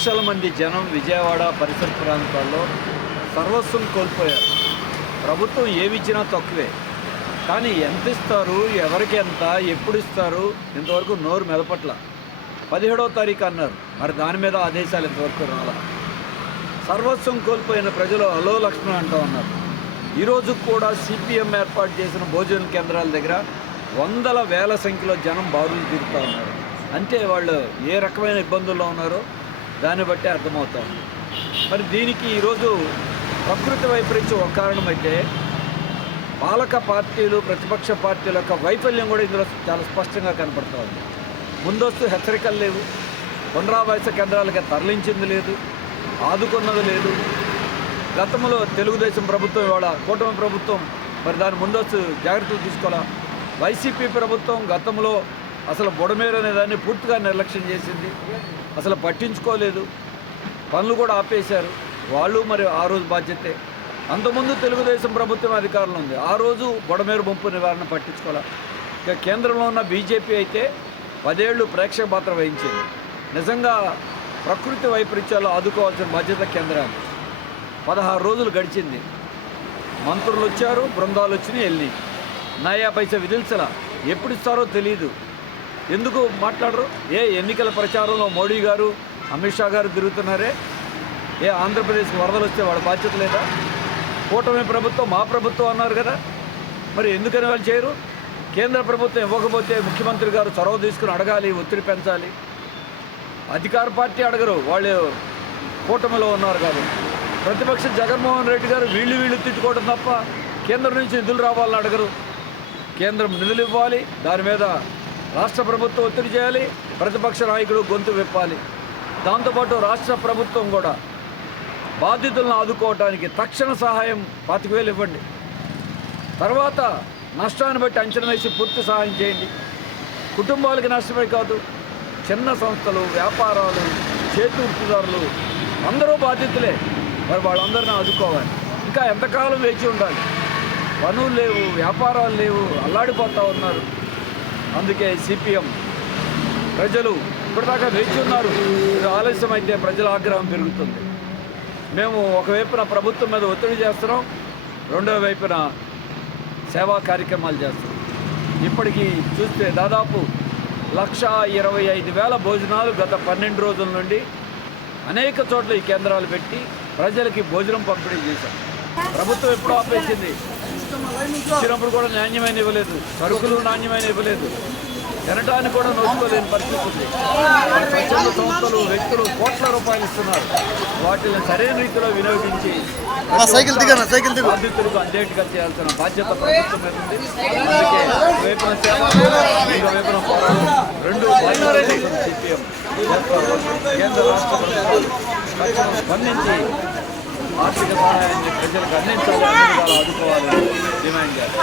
లక్షల మంది జనం విజయవాడ పరిసర ప్రాంతాల్లో సర్వస్వం కోల్పోయారు. ప్రభుత్వం ఏమిచ్చినా తక్కువే. కానీ ఎంత ఇస్తారు, ఎవరికి ఎంత, ఎప్పుడు ఇస్తారు, ఇంతవరకు నోరు మెదపట్ల. 17వ తారీఖు అన్నారు, మరి దాని మీద ఆదేశాలు ఇంతవరకు రాలా. సర్వస్వం కోల్పోయిన ప్రజలు అలో లక్ష్మణ్ అంటూ ఉన్నారు. ఈరోజు కూడా సిపిఎం ఏర్పాటు చేసిన భోజన కేంద్రాల దగ్గర వందల వేల సంఖ్యలో జనం బారులు తిరుగుతూ ఉన్నారు. అంటే వాళ్ళు ఏ రకమైన ఇబ్బందుల్లో ఉన్నారో దాన్ని బట్టి అర్థమవుతా ఉంది. మరి దీనికి ఈరోజు ప్రకృతి వైపరీత్యం ఒక కారణమైతే పాలక పార్టీలు ప్రతిపక్ష పార్టీల యొక్క వైఫల్యం కూడా ఇందులో చాలా స్పష్టంగా కనపడుతూ ఉంది. ముందస్తు హెచ్చరికలు లేవు, పునరావాస కేంద్రాలకి తరలించింది లేదు, ఆదుకున్నది లేదు. గతంలో తెలుగుదేశం ప్రభుత్వం, ఇవాళ కూటమి ప్రభుత్వం మరి దాని ముందస్తు జాగ్రత్తలు తీసుకోవాలా. వైసీపీ ప్రభుత్వం గతంలో అసలు బుడమేరు అనే దాన్ని పూర్తిగా నిర్లక్ష్యం చేసింది, అసలు పట్టించుకోలేదు, పనులు కూడా ఆపేశారు. వాళ్ళు మరి ఆ రోజు బాధ్యతే. అంతకుముందు తెలుగుదేశం ప్రభుత్వం అధికారంలో ఉంది, ఆ రోజు బుడమేరు ముంపు నివారణ పట్టించుకోవాలి. ఇక కేంద్రంలో ఉన్న బీజేపీ అయితే 10 ఏళ్ళు ప్రేక్షక పాత్ర వహించింది. నిజంగా ప్రకృతి వైపరీత్యాలు ఆదుకోవాల్సిన బాధ్యత కేంద్రాన్ని. 16 రోజులు గడిచింది, మంత్రులు వచ్చారు, బృందాలు వచ్చినాయి, వెళ్ళి నయా పైసా విధిల్చలా. ఎప్పుడు ఇస్తారో తెలియదు. ఎందుకు మాట్లాడరు? ఎన్నికల ప్రచారంలో మోడీ గారు, అమిత్ షా గారు తిరుగుతున్నారే. ఆంధ్రప్రదేశ్కి వరదలు వస్తే వాళ్ళ బాధ్యత లేదా? కూటమి ప్రభుత్వం మా ప్రభుత్వం అన్నారు కదా, మరి ఎందుకని వాళ్ళు చేయరు? కేంద్ర ప్రభుత్వం ఇవ్వకపోతే ముఖ్యమంత్రి గారు చొరవ తీసుకుని అడగాలి, ఒత్తిడి పెంచాలి. అధికార పార్టీ అడగరు, వాళ్ళు కూటమిలో ఉన్నారు కాబట్టి. ప్రతిపక్ష జగన్మోహన్ రెడ్డి గారు వీళ్ళు తిట్టుకోవడం తప్ప కేంద్రం నుంచి నిధులు రావాలని అడగరు. కేంద్రం నిధులు ఇవ్వాలి, దాని మీద రాష్ట్ర ప్రభుత్వం ఒత్తిడి చేయాలి, ప్రతిపక్ష నాయకులు గొంతు విప్పాలి. దాంతోపాటు రాష్ట్ర ప్రభుత్వం కూడా బాధితులను ఆదుకోవడానికి తక్షణ సహాయం 25,000 ఇవ్వండి. తర్వాత నష్టాన్ని బట్టి అంచనా వేసి పూర్తి సహాయం చేయండి. కుటుంబాలకి నష్టమే కాదు, చిన్న సంస్థలు, వ్యాపారాలు, చేతి వృత్తిదారులు అందరూ బాధితులే. మరి వాళ్ళందరినీ ఆదుకోవాలి. ఇంకా ఎంతకాలం వేచి ఉండాలి? పనులు లేవు, వ్యాపారాలు లేవు, అల్లాడిపోతూ ఉన్నారు. అందుకే సిపిఎం ప్రజలు ఇప్పటిదాకా వేచి ఉన్నారు. ఆలస్యం అయితే ప్రజల ఆగ్రహం పెరుగుతుంది. మేము ఒకవైపున ప్రభుత్వం మీద ఒత్తిడి చేస్తున్నాం, రెండో వైపున సేవా కార్యక్రమాలు చేస్తున్నాం. ఇప్పటికీ చూస్తే దాదాపు 1,25,000 భోజనాలు గత 12 రోజుల నుండి అనేక చోట్ల ఈ కేంద్రాలు పెట్టి ప్రజలకి భోజనం పంపిణీ చేశాం. ప్రభుత్వం ఎప్పుడూ ఆపేసింది, ఇచ్చినప్పుడు కూడా నాణ్యమైన ఇవ్వలేదు, సరుకులు నాణ్యమైన ఇవ్వలేదు, తినటానికి కూడా నోచుకోలేని పరిస్థితి ఉంది. స్వచ్ఛంద సంస్థలు, వ్యక్తులు కోట్ల రూపాయలు ఇస్తున్నారు. వాటిని సరైన రీతిలో వినియోగించి బాధితులకు అందేట్టుగా చేయాల్సిన బాధ్యత ప్రభుత్వం మీద ఉంది. అందుకే వైపున సేవ, వైపున పోరాటం, రెండు సిపిఎం కేంద్ర రాష్ట్ర ప్రభుత్వాలు తక్షణం స్పందించి ఆర్థిక సహాయాన్ని ప్రజలకు అందించాలి, అన్ని విధాలు ఆదుకోవాలని డిమాండ్ చేయాలి.